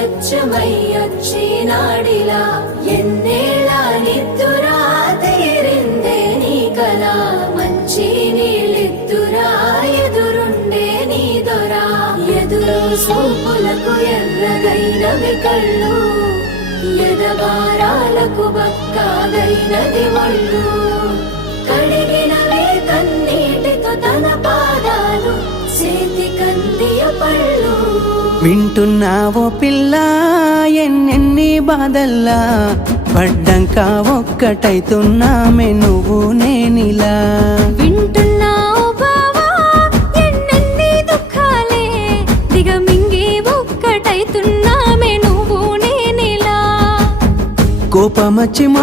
నిర్లక్ష్యమయ్యొచ్చినాడిలా ఎన్నేళ్ళ నిద్దురా తీరిందే నీ కల మంచి నీళ్ళిద్దురా ఎదురుండే నీ దొరా ఎదురు సూపులకు ఎర్రగైనవి కళ్ళు ఎదబారాలకు బక్కాగైనది ఒళ్ళు కడిగినవే కన్నీటితో తన పాదాలు చేతి కందియ పళ్ళు వింటున్నావో పిల్ల ఎన్నెన్ని బాధల్లా పడ్డంక ఒక్కటైతున్నామే నువ్వు నేనిలా వింటున్నావు బావా ఎన్నెన్ని దుఃఖాలే దిగమింగి ఒక్కటైతున్నామే నువ్వు నేనిలా కోపమచ్చి మాట